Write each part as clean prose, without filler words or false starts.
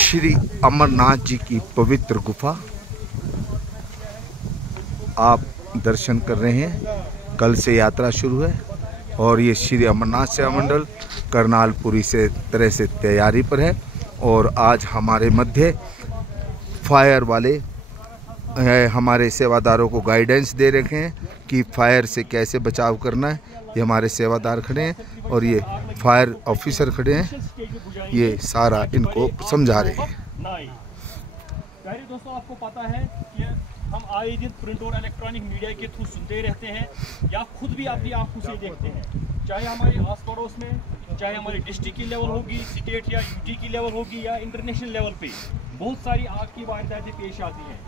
श्री अमरनाथ जी की पवित्र गुफा आप दर्शन कर रहे हैं। कल से यात्रा शुरू है और ये श्री अमरनाथ सेवा मंडल करनालपुरी से तरह से तैयारी पर है। और आज हमारे मध्य फायर वाले हमारे सेवादारों को गाइडेंस दे रखे हैं कि फायर से कैसे बचाव करना है। ये हमारे सेवादार खड़े हैं और ये फायर ऑफिसर खड़े हैं, ये सारा इनको समझा रहे हैं। प्यारे दोस्तों, आपको पता है कि हम आए दिन प्रिंट और इलेक्ट्रॉनिक मीडिया के थ्रू सुनते रहते हैं या खुद भी अपनी आंखों से देखते हैं, चाहे हमारे आस पड़ोस में, चाहे हमारे डिस्ट्रिक्ट की लेवल होगी, स्टेट या यूटी की लेवल होगी या इंटरनेशनल लेवल पे बहुत सारी आग की वारदातें पेश आती हैं।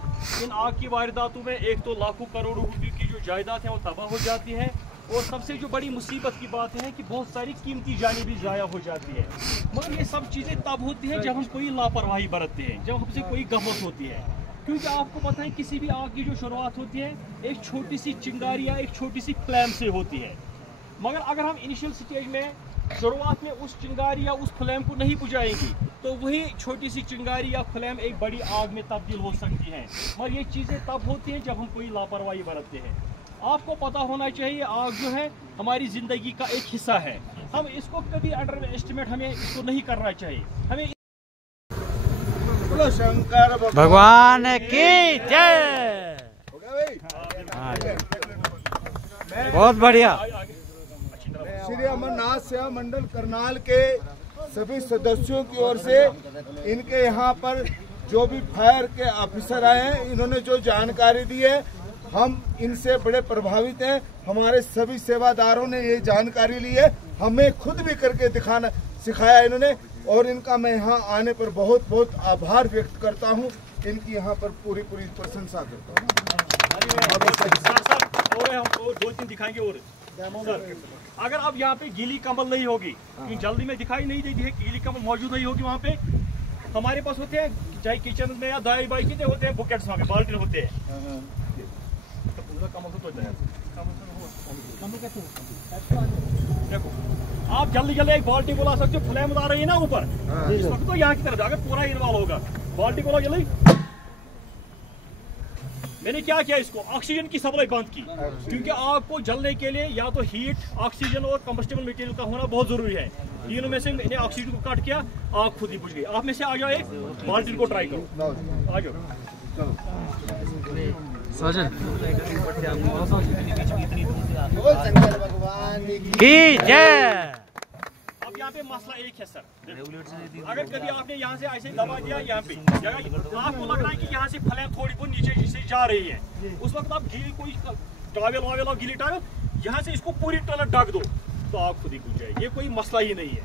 इन आग की वारदातों में एक तो लाखों करोड़ों रुपए की जो जायदाद है वो तबाह हो जाती है और सबसे जो बड़ी मुसीबत की बात है कि बहुत सारी कीमती जानें भी ज़ाया हो जाती है। मगर ये सब चीज़ें तब होती हैं जब हम कोई लापरवाही बरतते हैं, जब हमसे कोई गफलत होती है। क्योंकि आपको पता है किसी भी आग की जो शुरुआत होती है एक छोटी सी चिंगारी या एक छोटी सी फ्लेम से होती है। मगर अगर हम इनिशियल स्टेज में शुरुआत में उस चिंगारी या उस फ्लेम को नहीं बुझाएंगे तो वही छोटी सी चिंगारी या फ्लेम एक बड़ी आग में तब्दील हो सकती है। मगर ये चीज़ें तब होती हैं जब हम कोई लापरवाही बरतते हैं। आपको पता होना चाहिए आग जो है हमारी ज़िंदगी का एक हिस्सा है। हम इसको कभी अंडर एस्टिमेट हमें इसको नहीं करना चाहिए। हमें शंकर भगवान की जय। बहुत बढ़िया। श्री अमरनाथ सेवा मंडल करनाल के सभी सदस्यों की ओर से इनके यहाँ पर जो भी फायर के ऑफिसर आए हैं, इन्होंने जो जानकारी दी है हम इनसे बड़े प्रभावित हैं। हमारे सभी सेवादारों ने ये जानकारी ली है, हमें खुद भी करके दिखाना सिखाया इन्होंने और इनका मैं यहाँ आने पर बहुत बहुत आभार व्यक्त करता हूँ। इनकी यहाँ पर पूरी प्रशंसा करता हूँ। हम दो तीन दिखाएंगे और अगर अब यहाँ पे गीली कमल नहीं होगी, क्योंकि जल्दी में दिखाई नहीं देती है, गीली कमल मौजूद नहीं होगी वहाँ पे। हमारे पास होते हैं चाहे किचन में या दाई बाई कितने होते हैं बुकेट्स, वहाँ पे बाल्टी होते हैं। देखो आप जल्दी एक बाल्टी बुला सकते हो, फ्लेम आ रही है ना ऊपर, इस वक्त तो यहाँ की तरफ अगर पूरा इन्वॉल्व होगा, बाल्टी बुला जल्दी। मैंने क्या किया, इसको ऑक्सीजन की सप्लाई बंद की, क्योंकि आग को जलने के लिए या तो हीट, ऑक्सीजन और कंबस्टेबल मटेरियल का होना बहुत जरूरी है। तीनों में से मैंने ऑक्सीजन को कट किया, आग खुद ही बुझ गई। आप में से आ जाओ, एक बाल्टी को ट्राई करो, आ जाओ। शंकर भगवान की जय। अब यहाँ पे मसला एक है सर, अगर कभी आपने यहाँ से ऐसे दबा दिया, यहाँ पे आपको लग रहा है कि यहाँ से फ्लेम थोड़ी बहुत नीचे से जा रही है, उस वक्त आप गीली कोई टॉवेल वावेल और गीली टॉवेल यहाँ से इसको पूरी तरह ढक दो तो आग खुद ही बुझ जाएगी। ये कोई मसला ही नहीं है,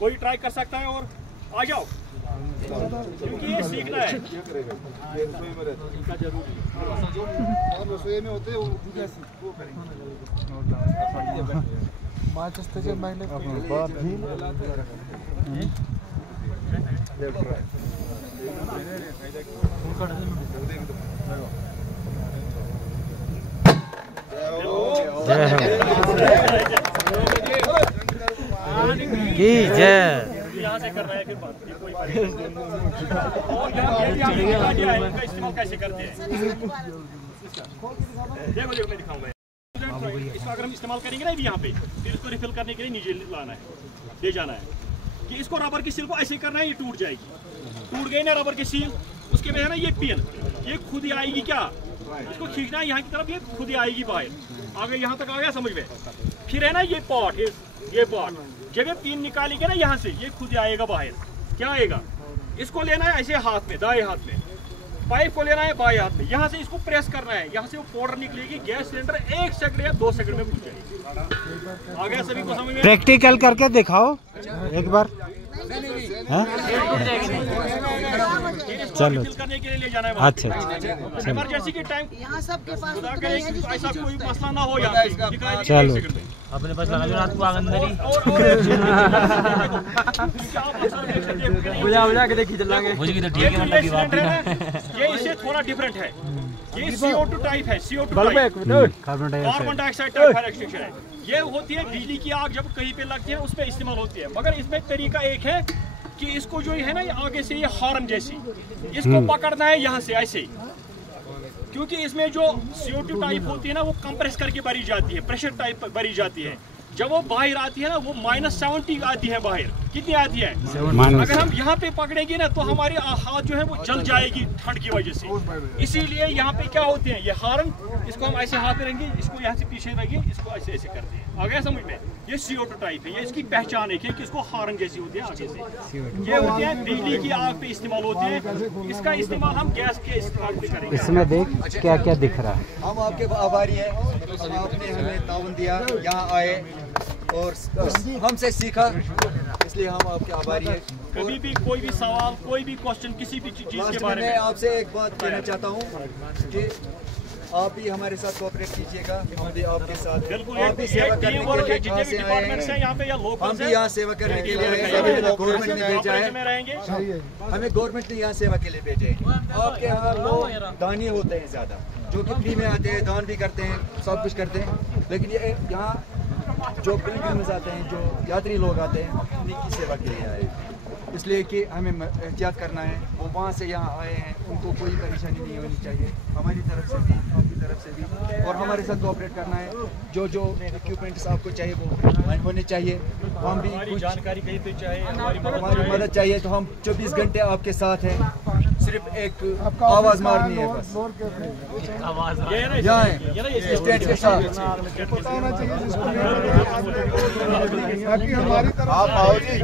कोई ट्राई कर सकता है। और आ जाओ, क्योंकि ये सीखना है। की जय। यहाँ से करना है फिर बात कोई इनका इस्तेमाल कैसे करते हैं, देखो मैं दिखाऊंगा। इसको अगर हम इस्तेमाल करेंगे ना यहाँ पे, फिर इसको रिफिल करने के लिए नीचे लाना है, ले जाना है कि इसको रबर की सील को ऐसे करना है, ये टूट जाएगी। टूट गई ना रबर की सील, उसके बाद है ना ये पिन, ये खुद ही आएगी। क्या इसको खींचना है यहाँ की तरफ, ये खुद ही आएगी बाहर। आगे यहाँ तक आ गया समझ में। फिर है ना ये पॉट, ये पॉट जब ये पिन निकालेंगे ना यहाँ से, ये खुद ही आएगा बाहर। क्या आएगा, इसको लेना है ऐसे हाथ में, दाएं हाथ में, पाइप को लेना है बाएं हाथ में, यहाँ से इसको प्रेस करना है, यहाँ से वो पाउडर निकलेगी। गैस सिलेंडर 1 सेकंड या 2 सेकंड में बुझ जाएगी। आ गया सभी को समझ में? प्रैक्टिकल करके दिखाओ एक बार। चलो करने के लिए ले जाना है। अच्छा, इमरजेंसी के टाइम यहाँ सबके पास ऐसा कोई मसला ना हो यहाँ पे। चलो अपने पास लगा जो रात को अंदर ही बुझा के देखी चलांगे। मुझे भी तो ठीक है, मतलब की बात है। ये इससे थोड़ा डिफरेंट है, ये CO2 टाइप है, CO2 type carbon dioxide type fire extinguisher है। ये होती है बिजली की आग जब कहीं पे लगती है उसमें इस्तेमाल होती है। मगर इसमें तरीका एक है कि इसको जो है ना ये आगे से ये हॉर्न जैसी इसको पकड़ना है यहाँ से ऐसे, क्योंकि इसमें जो CO2 टाइप होती है ना वो कंप्रेस करके भरी जाती है, प्रेशर टाइप भरी जाती है। जब वो बाहर आती है ना वो -70 आती है बाहर। कितनी आती है? अगर हम यहाँ पे पकड़ेंगे ना तो हमारे हाथ जो है वो जल जाएगी ठंड की वजह से। इसीलिए यहाँ पे क्या होते हैं ये हॉर्न, इसको हम ऐसे हाथ में रहेंगे, इसको यहाँ से पीछे रखेंगे, इसको ऐसे ऐसे करते हैं। आ गया समझ में? ये CO2 टाइप है, ये इसकी पहचान है कि इसको हॉर्न जैसी होती है आगे से। ये होती है बिजली की आग पे इस्तेमाल होती है, इसका इस्तेमाल हम गैस के इस्तेमाल पे करेंगे। इसमें देख क्या क्या दिख रहा है। हम आपके आभारी हैं, आपने हमें ताउन दिया, यहाँ आए और हमसे सीखा, इसलिए हम आपके आभारी हैं। कभी भी कोई भी सवाल, कोई भी क्वेश्चन किसी भी चीज के बारे में, मैं आपसे एक बात कहना चाहता हूँ कि आप भी हमारे साथ कोऑपरेट कीजिएगा, हम भी आपके साथ, आप भी सेवा करने के लिए यहाँ से आए हैं, हम भी यहाँ सेवा करने के लिए आए। गवर्नमेंट ने भेजा है, हमें गवर्नमेंट ने यहाँ सेवा के लिए भेजे हैं। आपके यहाँ लोग दानी होते हैं ज़्यादा, जो कि फ्री में आते हैं, दान भी करते हैं, सब कुछ करते हैं, लेकिन ये यहाँ जो पिलग्रिम्स आते हैं, जो यात्री लोग आते हैं, उन्हीं की सेवा के लिए आए, इसलिए कि हमें एहतियात करना है। वो वहाँ से यहाँ आए हैं, उनको कोई परेशानी नहीं होनी चाहिए, हमारी तरफ से भी, आपकी तरफ से भी, और हमारे साथ कोऑपरेट करना है। जो जो इक्विपमेंट्स आपको चाहिए वो होने चाहिए, हम भी कुछ जानकारी कहीं पे चाहिए, हमारी मदद चाहिए तो हम 24 घंटे आपके साथ हैं, सिर्फ एक आवाज़ मारनी है बस। यहाँ है स्टेज के साथ, आप आओ जी।